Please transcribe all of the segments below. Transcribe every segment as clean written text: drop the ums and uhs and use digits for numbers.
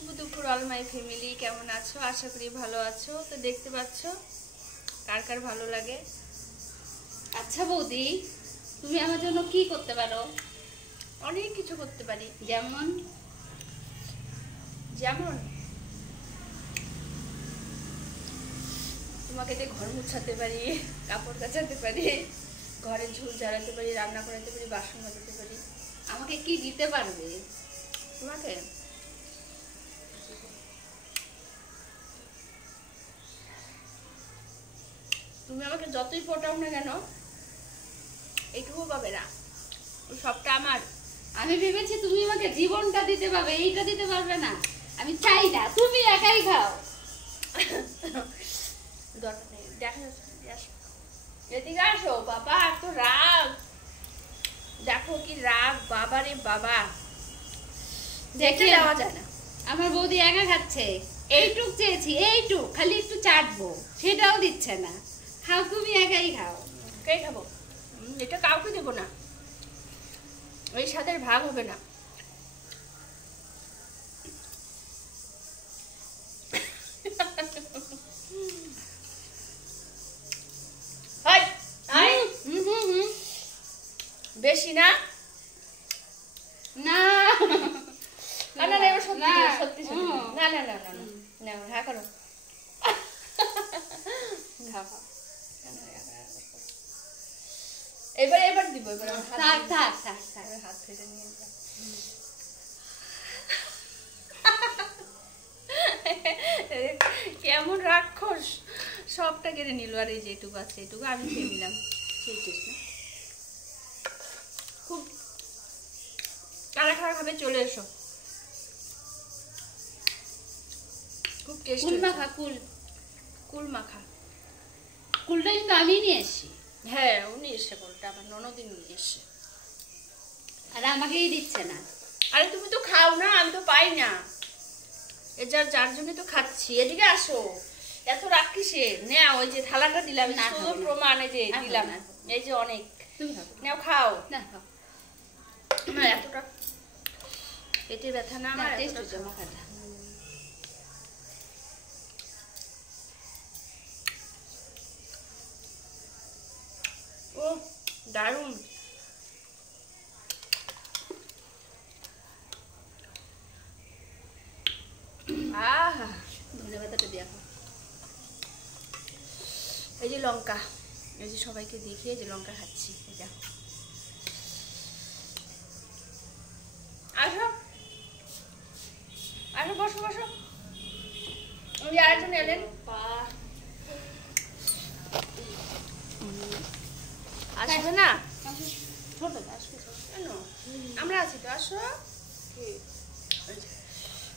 শুভ দুপুর all my family, কেমন আছো? আশা করি ভালো আছো। তো দেখতে পাচ্ছ কার কার ভালো লাগে। আচ্ছা বৌদি, তুমি আমার জন্য কি করতে পারো? অনেক কিছু করতে পারি। যেমন যেমন তোমাকে দিয়ে ঘর মুছাতে পারি, কাপড় কাচাতে পারি, ঘরে ঝুল ঝাড়াতে পারি, রান্না করাতে পারি, বাসন মাজাতে পারি। আমাকে কি দিতে পারবে? তোমাকে তুমি আমাকে যতই পটাও না কেন এইটুকু পাবে না, সবটা আমার। আমি ভেবেছি তুমি আমাকে জীবনটা দিতে পারবে, এইটা দিতে পারবে না। আমি চাই না, তুমি একাই খাও। দরকার নেই, দেখা যাচ্ছে। এদিকে আসো বাবা, এত রাগ, দেখো কি রাগ, বাবা রে বাবা, দেখে দেওয়া যায় না। আমার বৌদি একা খাচ্ছে, এইটুক চেয়েছি, এইটুক খালি একটু চাটবো, সেটাও দিচ্ছে না। খাও, তুমি একাই খাও। কে খাবো? এটা কাউকে দেবো না, ওই সাথে ভাগ হবে না। বেশি না না না না, এবার সত্যি সত্যি সত্যি না না না না না, হ্যাঁ করো, এবার এবার দিব, এবার থাক থাক থাক থাক, হাত ফেটে নিয়ে যা। কেমন রাক্ষস, সবটা কেড়ে নিল। আর এই যেটুকু আছে এটুকু আমি খেয়ে নিলাম। খুব কারা খারা খাবে চলে এসো। খুব টেস্টি। কুল মাখা, কুল মাখা। কুলটা কিন্তু আমি নিয়ে এসছি। হ্যাঁ, উনি এসে বলটা আমার ননদিন নিয়ে এসে, আর আমাকেই দিচ্ছে না। আরে তুমি তো খাও না, আমি তো পাই না, এ যার জন্য তো খাচ্ছি। এদিকে আসো, এত রাগ কিসের? নাও, ওই যে থালাটা দিলাম, শুধু প্রমাণ, এই যে দিলাম, এই যে অনেক। নাও খাও না, না, এতটা পেটে ব্যথা না আমার। টেস্ট হচ্ছে মাখাটা। ও দারুণ। আহা, ধন্যবাদটা দিয়ে খাও। এই যে লঙ্কা, এই যে সবাইকে দেখিয়ে যে লঙ্কা খাচ্ছি। দেখো, আসো আসো, বসো বসো। ওই আরেকজন এলেন, আসবে না? ছোট কেন? আমরা আছি তো, আসো।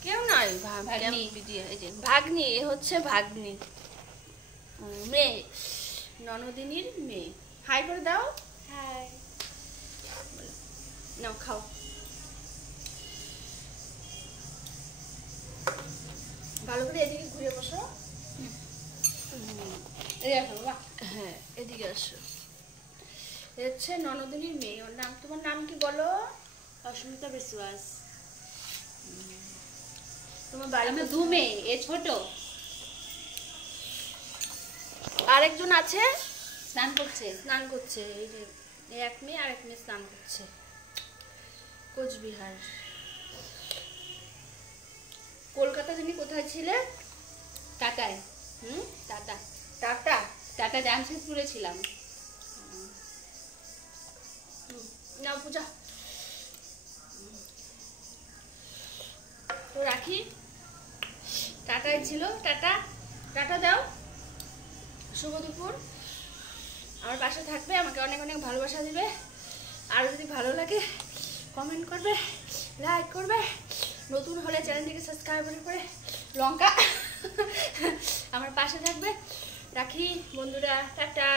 কেউ নয়, ভাগ্নি। এই যে ভাগ্নি, এ হচ্ছে ভাগ্নি, মেয়ে, ননদিনীর মেয়ে। হাই করে দাও। হাই। নাও খাও। ভালো করে এদিকে ঘুরে বসো। হ্যাঁ, এদিকে আসো। হচ্ছে ননদিনীর মেয়ে। ওর নাম, তোমার নাম কি বলো? অস্মিতা বিশ্বাস। তোমার বাড়ি? আমি দু মেয়ে, এ ছোট। আরেকজন আছে, স্নান করছে। এই যে এক মেয়ে আর এক মেয়ে স্নান করছে। কোচবিহার। কলকাতা জানি কোথায় ছিলে? টাটায়। টাটা। টাটা। টাটা জামশেদপুরে ছিলাম। নাও পূজা, তো রাখি। টাটায় ছিল, টাটা টাটা দাও। শুভ দুপুর। আমার পাশে থাকবে, আমাকে অনেক অনেক ভালোবাসা দিবে। আর যদি ভালো লাগে কমেন্ট করবে, লাইক করবে, নতুন হলে চ্যানেলটিকে সাবস্ক্রাইব করে লঙ্কা আমার পাশে থাকবে। রাখি বন্ধুরা, টাটা।